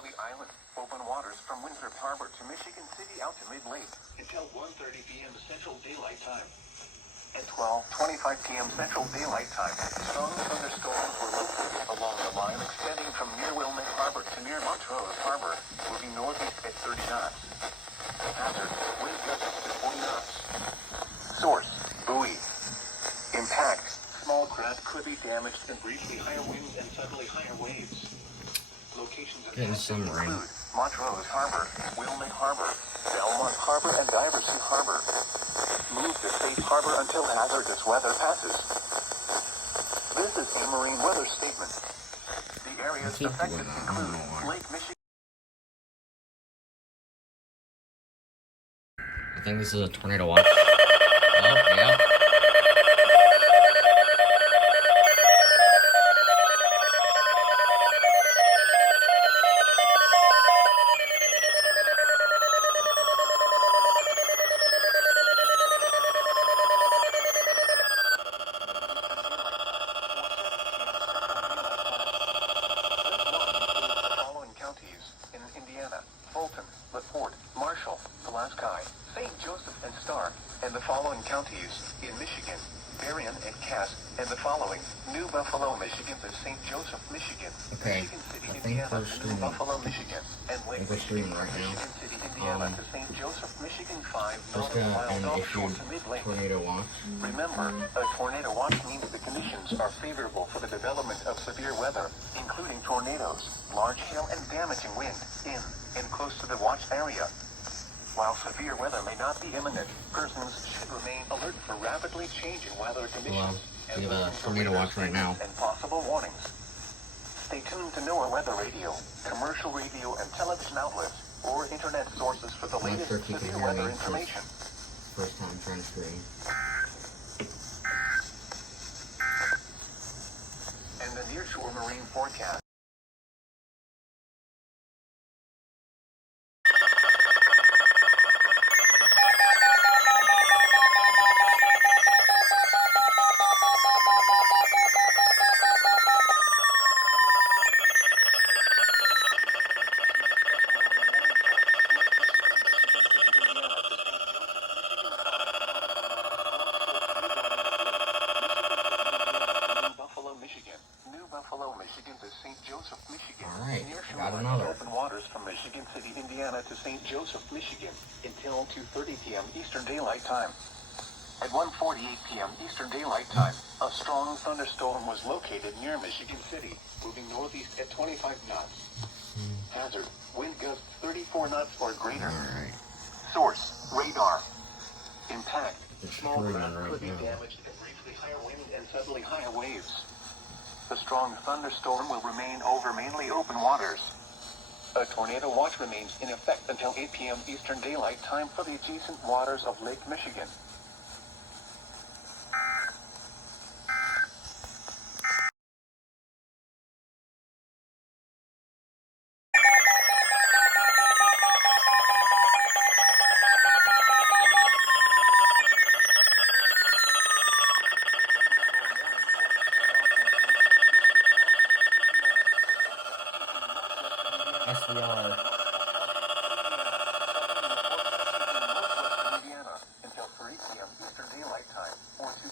southerly island. Open waters from Windsor Harbor to Michigan City out to mid-lake until 1:30 p.m. Central Daylight Time. At 12:25 p.m. Central Daylight Time, strong thunderstorms were located along the line extending from near Wilmette Harbor to near Montrose Harbor, moving northeast at 30 knots. Hazard, wind gusts to 40 knots. Source, buoy. Impact, small craft could be damaged and briefly higher winds and suddenly higher waves. Locations include Montrose Harbor, Wilmette Harbor, Belmont Harbor, and Diversey Harbor. Move to safe harbor until hazardous weather passes. This is a marine weather statement. The areas affected include Lake Michigan. I think this is a tornado watch. Oh, yeah. And the following counties in Michigan, Berrien and Cass, and the following New Buffalo, Michigan to St. Joseph, Michigan, okay. Michigan City, Indiana to New Buffalo, Michigan, and Lake Michigan right now. Michigan City, Indiana to St. Joseph, Michigan 5 just miles offshore to mid-lake. Tornado watch. Remember, a tornado watch means the conditions are favorable for the development of severe weather, including tornadoes, large hail, and damaging wind in and close to the watch area. While severe weather may not be imminent, persons should remain alert for rapidly changing weather conditions. We have a tornado watch right now. And possible warnings. Stay tuned to NOAA Weather Radio, commercial radio and television outlets, or internet sources for the latest severe weather information. First time trying to screen. And the nearshore marine forecast. Michigan to St. Joseph, Michigan. All right, got another. Open waters from Michigan City, Indiana to St. Joseph, Michigan until 2:30 p.m. Eastern Daylight Time. At 1:48 p.m. Eastern Daylight Time, a strong thunderstorm was located near Michigan City, moving northeast at 25 knots. Hazard, wind gusts 34 knots or greater. All right. Source, radar. Impact, small craft right could be damaged and briefly higher wind and suddenly higher waves. The strong thunderstorm will remain over mainly open waters. A tornado watch remains in effect until 8 p.m. Eastern Daylight Time for the adjacent waters of Lake Michigan. SVR.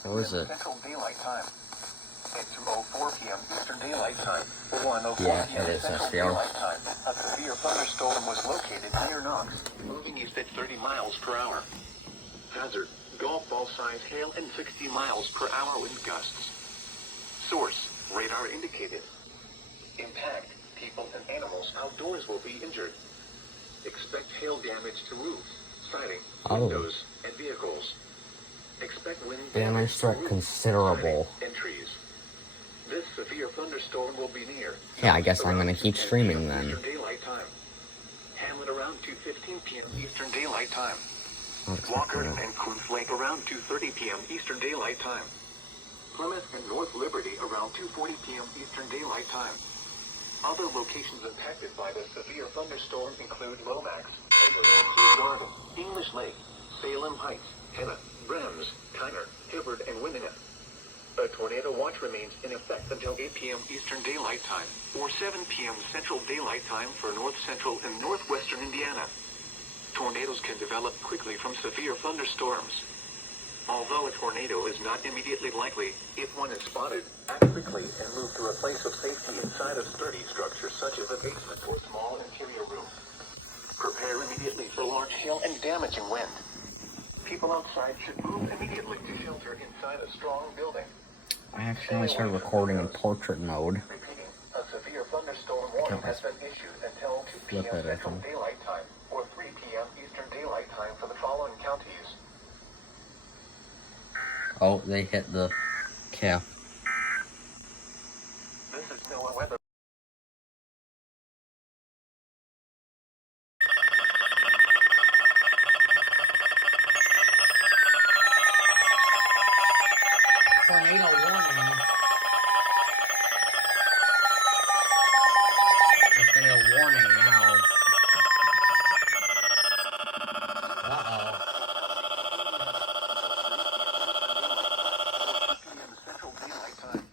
What is it? Central Daylight Time. At 2:04 p.m. Eastern Daylight Time. 1:04 Yeah, p.m. it is Central SVR. Daylight Time. A severe thunderstorm was located near Knox, moving east at 30 miles per hour. Hazard, golf ball size hail and 60 miles per hour wind gusts. Source, radar indicated. Impact, people and animals outdoors will be injured. Expect hail damage to roofs, siding, windows, and vehicles. Expect wind damage to roofs, considerable. siding, and trees. This severe thunderstorm will be near. Yeah, I guess I'm gonna keep streaming then. Eastern Daylight Time. Hamlet around 2:15 p.m. Eastern Daylight Time. Walker and Coons Lake around 2:30 p.m. Eastern Daylight Time. Plymouth and North Liberty around 2:40 p.m. Eastern Daylight Time. Other locations impacted by the severe thunderstorm include Lomax, Garden, English Lake, Salem Heights, Henna, Brems, Kiner, Hibbard, and Winningham. A tornado watch remains in effect until 8 p.m. Eastern Daylight Time, or 7 p.m. Central Daylight Time for north central and northwestern Indiana. Tornadoes can develop quickly from severe thunderstorms. Although a tornado is not immediately likely, if one is spotted, act quickly and move to a place of safety inside a sturdy structure such as a basement or small interior room. Prepare immediately for large hail and damaging wind. People outside should move immediately to shelter inside a strong building. I accidentally started recording in portrait mode. Repeating, a severe thunderstorm warning has been issued until 2 p.m. Central Daylight Time or 3 p.m. Eastern Daylight Time for the following counties. Oh, they hit the cap. This is NOAA weather. Tornado warning. It's gonna be a warning now. Uh-oh. Central Daylight Time.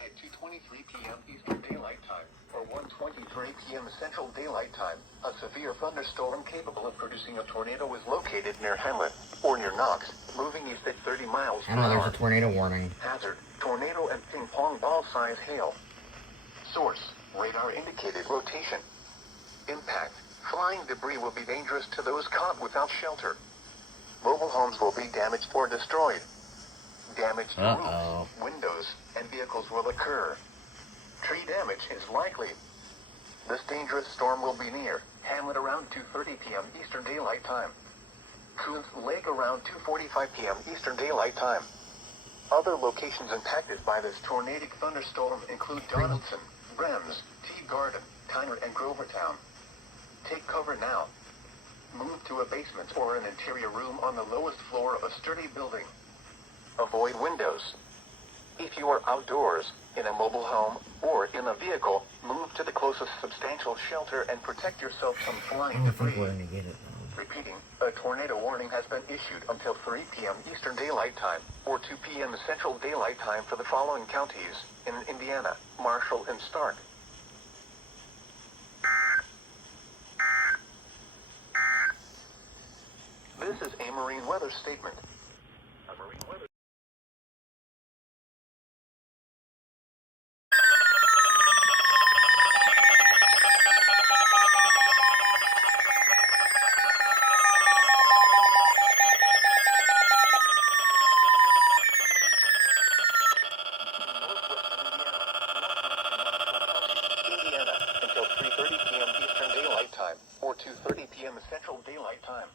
At 2:23 p.m. Eastern Daylight Time, or 1:23 p.m. Central Daylight Time, a severe thunderstorm capable of producing a tornado is located near Hamlet, or near Knox, moving east at 30 miles per I know hour. there's a tornado warning. Hazard, tornado and ping pong ball size hail. Source, radar indicated rotation. Impact, flying debris will be dangerous to those caught without shelter. Mobile homes will be damaged or destroyed. Damage to roofs, windows, and vehicles will occur. Tree damage is likely. This dangerous storm will be near Hamlet around 2:30 p.m. Eastern Daylight Time. Coons Lake around 2:45 p.m. Eastern Daylight Time. Other locations impacted by this tornadic thunderstorm include Donaldson, Brems, Tea Garden, Tyner, and Grovertown. Take cover now. Move to a basement or an interior room on the lowest floor of a sturdy building. Avoid windows. If you are outdoors, in a mobile home, or in a vehicle, move to the closest substantial shelter and protect yourself from flying debris. gonna get it. Repeating, a tornado warning has been issued until 3 p.m. Eastern Daylight Time, or 2 p.m. Central Daylight Time for the following counties in Indiana, Marshall, and Stark. This is a marine weather statement. A marine weather. Indiana until 3:30 p.m. Eastern Daylight Time, or 2:30 p.m. Central Daylight Time.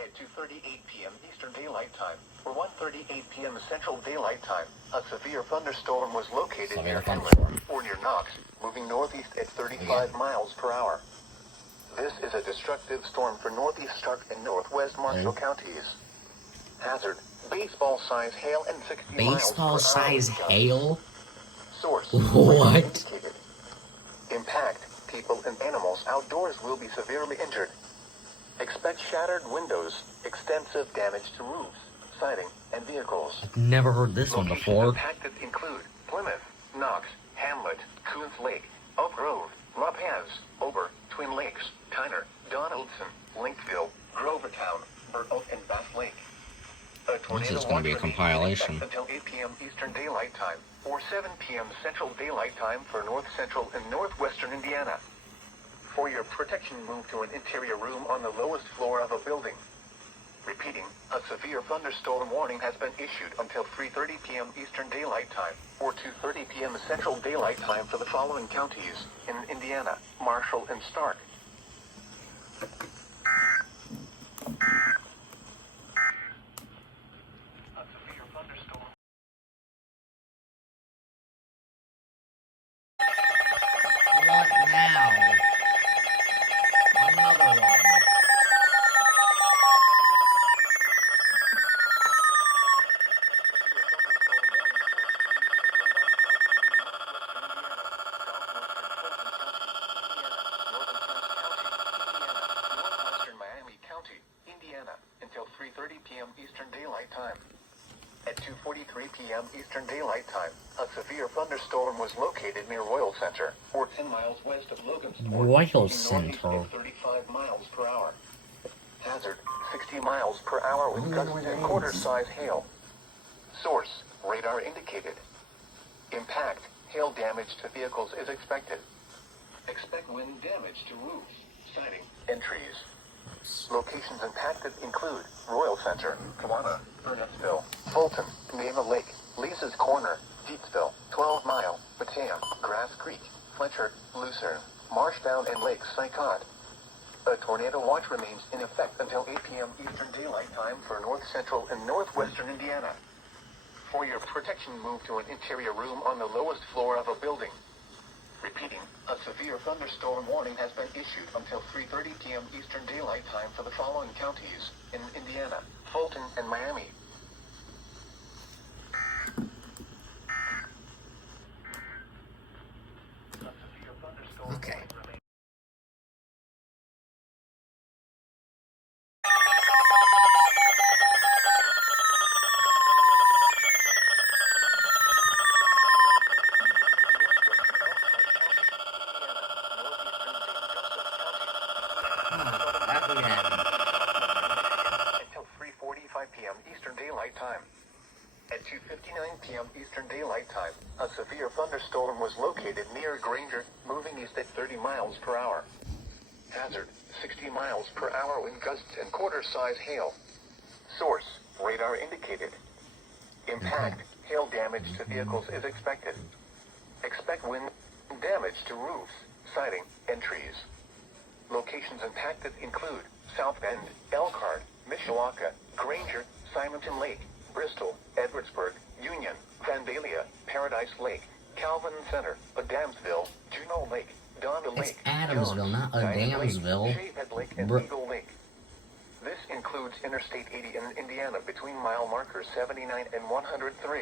At 2:38 p.m. Eastern Daylight Time, or 1:38 p.m. Central Daylight Time, a severe thunderstorm was located near Hamlet, or near Knox, moving northeast at 35 miles per hour. This is a destructive storm for northeast Stark and northwest Marshall counties. Hazard, baseball-size hail and 60 miles per hour. Baseball-size hail? Source, What? indicated. Impact, people and animals outdoors will be severely injured. Expect shattered windows, extensive damage to roofs, siding, and vehicles. I've never heard this one Locations before. impacted include Plymouth, Knox, Hamlet, Coons Lake, Oak Grove, La Paz, Ober, Twin Lakes, Tyner, Donaldson, Linkville, Grovertown, Burnt Oak, and Bass Lake. This is going to be a compilation. Until 8 p.m. Eastern Daylight Time, or 7 p.m. Central Daylight Time for north central and northwestern Indiana. For your protection, move to an interior room on the lowest floor of a building. Repeating, a severe thunderstorm warning has been issued until 3:30 p.m. Eastern Daylight Time, or 2:30 p.m. Central Daylight Time for the following counties in Indiana, Marshall, and Stark. A severe thunderstorm. What now? Another one. At 2:43 p.m. Eastern Daylight Time, a severe thunderstorm was located near Royal Center, or 10 miles west of Logansport, Royal northeast Center. of 35 miles per hour. Hazard, 60 miles per hour with gusts and quarter-size hail. Source, radar indicated. Impact, hail damage to vehicles is expected. Expect wind damage to roofs, siding, and trees. Locations impacted include Royal Center, Kawana, Burnettsville, Fulton, Nema Lake, Lisa's Corner, Deepsville, 12 Mile, Batam, Grass Creek, Fletcher, Lucerne, Marshdown, and Lake Sycot. A tornado watch remains in effect until 8 p.m. Eastern Daylight Time for north central and northwestern Indiana. For your protection, move to an interior room on the lowest floor of a building. Repeating, a severe thunderstorm warning has been issued until 3:30 p.m. Eastern Daylight Time for the following counties in Indiana, Fulton, and Miami. A severe thunderstorm Okay. warning remains. That we have. Until 3:45 p.m. Eastern Daylight Time. At 2:59 p.m. Eastern Daylight Time, a severe thunderstorm was located near Granger, moving east at 30 miles per hour. Hazard, 60 miles per hour wind gusts and quarter-size hail. Source, radar indicated. Impact, hail damage to vehicles is expected. Expect wind damage to roofs, siding, and trees. Locations impacted include South Bend, Elkhart, Mishawaka, Granger, Simonton Lake, Bristol, Edwardsburg, Union, Vandalia, Paradise Lake, Calvin Center, Adamsville, Juneau Lake, Donda It's Lake, Adamsville, Jones, not Diamond Lake, Adamsville. Shavehead Lake, and Br- Eagle Lake. This includes Interstate 80 in Indiana between mile markers 79 and 103.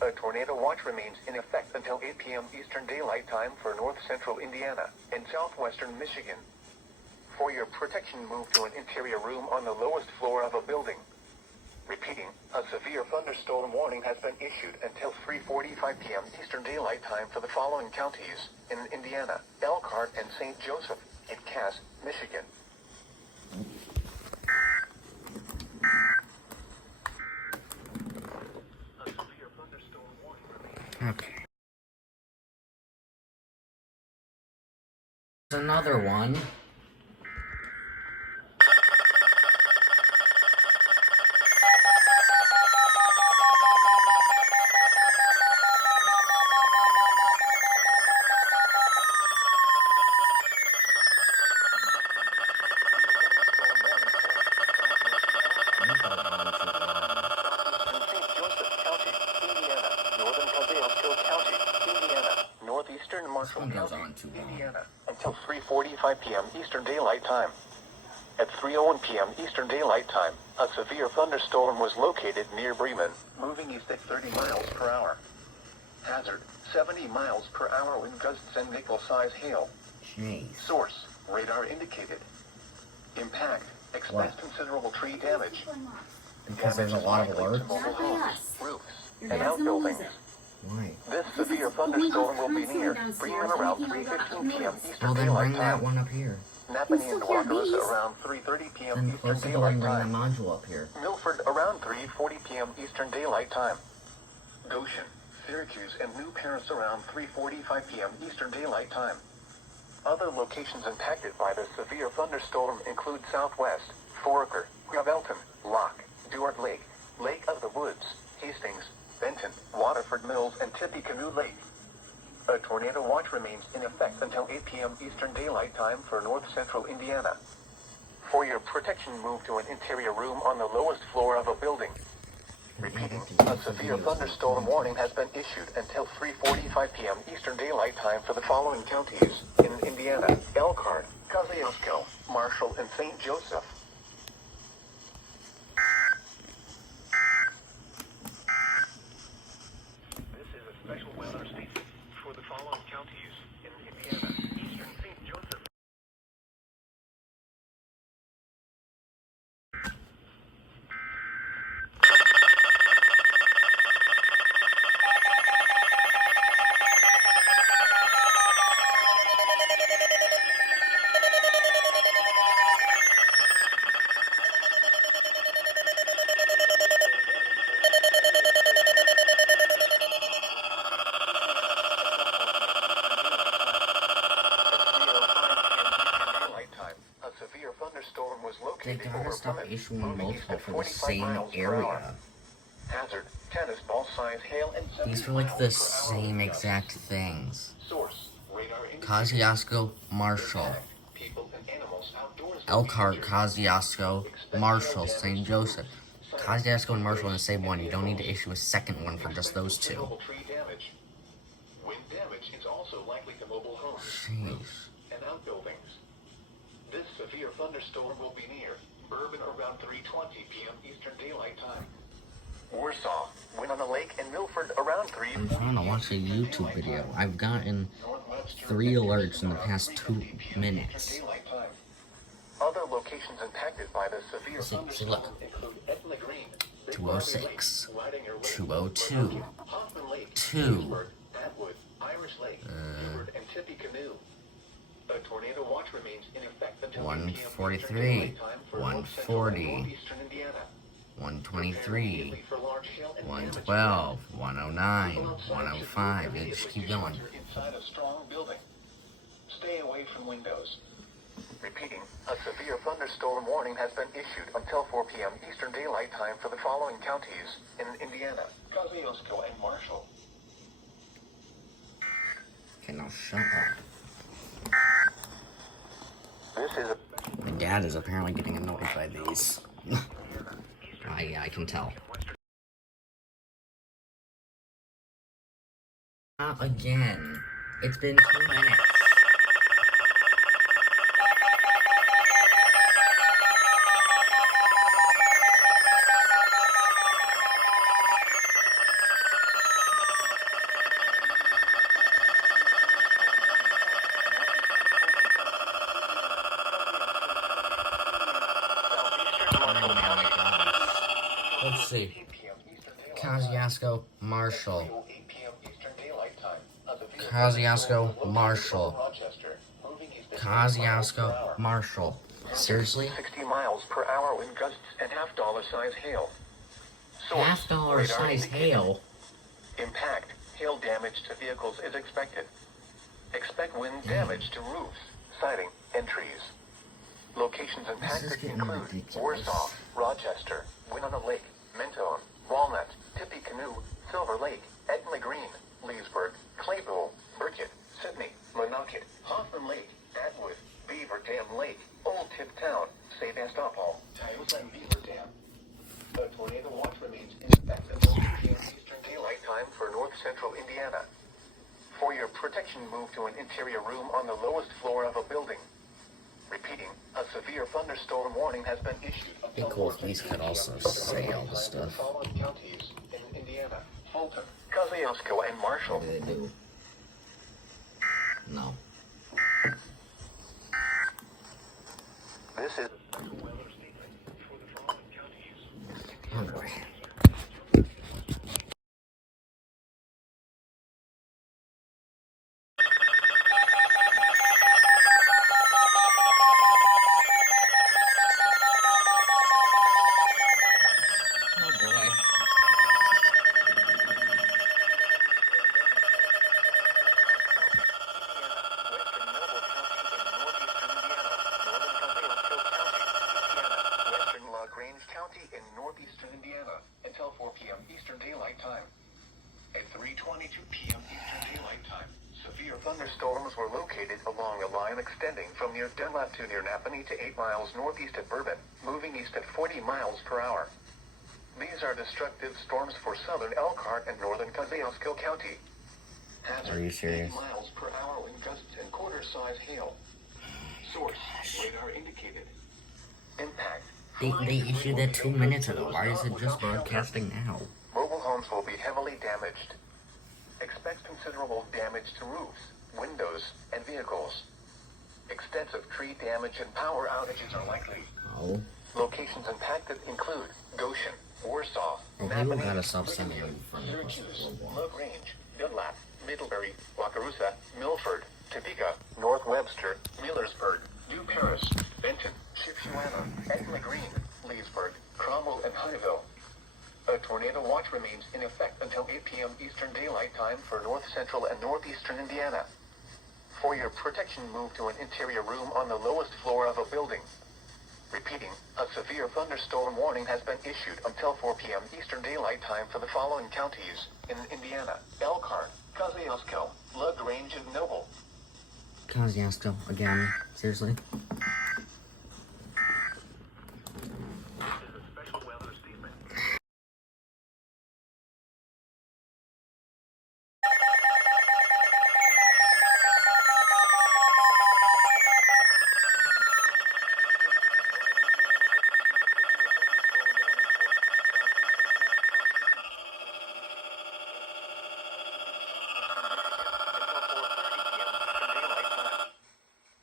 A tornado watch remains in effect until 8 p.m. Eastern Daylight Time for north central Indiana and southwestern Michigan. For your protection, move to an interior room on the lowest floor of a building. Repeating, a severe thunderstorm warning has been issued until 3:45 p.m. Eastern Daylight Time for the following counties in Indiana, Elkhart, and St. Joseph, and Cass, Michigan. A severe thunderstorm warning remains. Okay. There's another one. Marshall goes County, on too long. Indiana, until 3:45 p.m. Eastern Daylight Time. At 3:01 p.m. Eastern Daylight Time, a severe thunderstorm was located near Bremen, moving east at 30 miles per hour. Hazard, 70 miles per hour wind gusts and nickel-size hail. Jeez. Source, radar indicated. Impact, expect What? considerable tree damage. Because there's a lot of Damage is alerts? likely to mobile Not by homes, us. roofs, Your and dad's gonna lose outbuildings. it. Why? This Because severe it's going thunderstorm will be constantly near downstairs Bremen and around making a lot of 3:15 p.m. noise. Eastern Well, then Daylight bring that Time. one up here. Napanee You and still hear Wakarusa bees? around 3:30 p.m. Then Eastern close the door Daylight and bring the Time. module up here. Milford around 3:40 p.m. Eastern Daylight Time. Goshen, Syracuse, and New Paris around 3:45 p.m. Eastern Daylight Time. Other locations impacted by the severe thunderstorm include Southwest, Foraker, Gravelton, Locke, Duart Lake, Lake of the Woods, Hastings, Benton, Waterford Mills, and Tippecanoe Lake. A tornado watch remains in effect until 8 p.m. Eastern Daylight Time for north central Indiana. For your protection, move to an interior room on the lowest floor of a building. Repeating, a severe thunderstorm warning has been issued until 3:45 p.m. Eastern Daylight Time for the following counties in Indiana: Elkhart, Kosciuszko, Marshall, and St. Joseph. This is a special weather statement for the following counties in Indiana: Eastern St. Joseph. was They located gotta over stop Plymouth, issuing moving east multiple at for the 45 same miles per hour. area. Hazard, tennis ball size hail and 70 These are like the miles per hour same wind exact gusts. things. Source, radar indicated. Kosciuszko, Marshall. Impact, people and animals outdoors will be Elkhart, injured. Kosciuszko, Expect Marshall, hail St. damage to Joseph. roofs, Kosciuszko and Marshall in the windows, same one. and You don't need to vehicles. issue a second one for just Expect those two. considerable tree damage. Wind damage is also likely to mobile homes, Jeez. roofs, and outbuildings. This severe thunderstorm will be near Bourbon around 3:20 p.m. Eastern Daylight Time. Warsaw, wind on the lake, and Milford around 3. I'm trying to watch a YouTube video. I've gotten 3 alerts in the past 2 minutes. Other locations impacted by the severe See, thunderstorm look. include Etna Green, 206, Ridinger Lake, 202, Hoffman Lake, 2, Leesburg, Atwood, Irish Lake, Newburgh, and Tippecanoe. A tornado watch remains in effect until 143, 140, northeastern Indiana. 123, 112, 109, 105. They just keep going. Inside a strong building. Stay away from windows. Repeating, a severe thunderstorm warning has been issued until 4 p.m. Eastern Daylight Time for the following counties in Indiana: Kosciuszko and Marshall. Okay, now shut up. This is a My dad is apparently getting annoyed by these. I can tell. Not again. It's been 2 minutes. Let's see. Kosciuszko, Marshall. Kosciuszko, Marshall. Kosciuszko, Marshall. Seriously? 60 miles per hour wind gusts and $half size hail. Source, $half radar size indicated. hail. Impact, hail damage to vehicles is expected. Expect wind damage to roofs, siding, and trees. Locations This is impacted getting include ridiculous. Warsaw, Rochester, Winona Lake, Mentone, Walnut, Tippecanoe, Silver Lake, Etna Green, Leesburg, Claypool, Burkitt, Sydney, Monocket, Hoffman Lake, Atwood, Beaver Dam Lake, Old Tip Town, Sebastopol, Tioga, and Beaver Dam. The tornado watch remains in effect until 2 p.m. Eastern Daylight Time for north central Indiana. For your protection, move to an interior room on the lowest floor of a building. Repeating, a severe thunderstorm warning has been issued. Be cool if these could also say all the stuff. Following counties in Indiana: Fulton, Kosciuszko, and Marshall. Maybe they do. No. This is Oh boy. in northeastern Indiana until 4 p.m. Eastern Daylight Time. At 3:22 p.m. Eastern Daylight Time, severe thunderstorms were located along a line extending from near Dunlap to near Napanee to 8 miles northeast of Bourbon, moving east at 40 miles per hour. These are destructive storms for southern Elkhart and northern Kosciuszko County. Hazard, Are you serious? 80 miles per hour wind gusts and quarter-size hail. Source, radar indicated. Impact. They issued that 2 minutes ago. Why is it just broadcasting now? Mobile homes will be heavily damaged. Expect considerable damage to roofs, windows, and vehicles. Extensive tree damage and power outages are likely. Oh. Locations impacted include Goshen, Warsaw, Well, people gotta stop sending them from the Syracuse, LaGrange, Dunlap, Middlebury, Wakarusa, Milford, Topeka, North Webster, Millersburg, New Paris, Benton, Shipshewana, Etna Green, Leesburg, Cromwell, and Highville. A tornado watch remains in effect until 8 p.m. Eastern Daylight Time for north central and northeastern Indiana. For your protection, move to an interior room on the lowest floor of a building. Repeating, a severe thunderstorm warning has been issued until 4 p.m. Eastern Daylight Time for the following counties in Indiana: Elkhart, Kosciuszko, LaGrange, and Noble. Kosciuszko, again. Seriously? This is a special weather statement.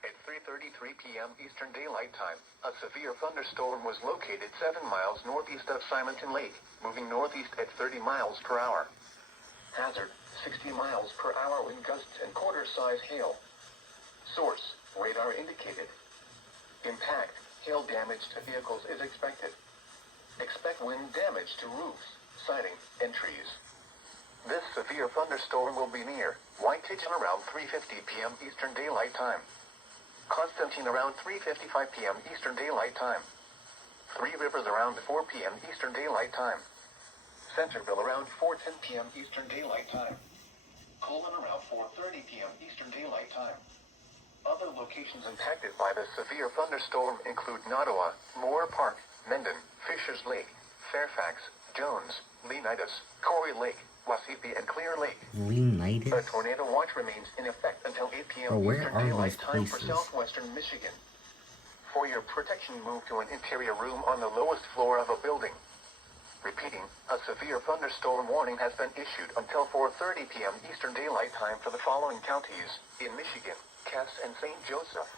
At 3:33 p.m. Eastern Daylight Time, a severe thunderstorm was located 7 miles northeast of Simonton Lake, moving northeast at 30 miles per hour. Hazard, 60 miles per hour wind gusts and quarter-size hail. Source, radar indicated. Impact, hail damage to vehicles is expected. Expect wind damage to roofs, siding, and trees. This severe thunderstorm will be near Whitehaven around 3:50 p.m. Eastern Daylight Time. Constantine around 3:55 p.m. Eastern Daylight Time. Three Rivers around 4 p.m. Eastern Daylight Time. Centerville around 4:10 p.m. Eastern Daylight Time. Colon around 4:30 p.m. Eastern Daylight Time. Other locations impacted by the severe thunderstorm include Nottawa, Moore Park, Mendon, Fishers Lake, Fairfax, Jones, Leonidas, Corey Lake, Wasippi, and Clear Lake. Leonidas? The tornado watch remains in effect until 8 p.m. Bro, where Eastern are Daylight these Time for places? southwestern Michigan. For your protection, move to an interior room on the lowest floor of a building. Repeating, a severe thunderstorm warning has been issued until 4:30 p.m. Eastern Daylight Time for the following counties in Michigan: Cass and St. Joseph.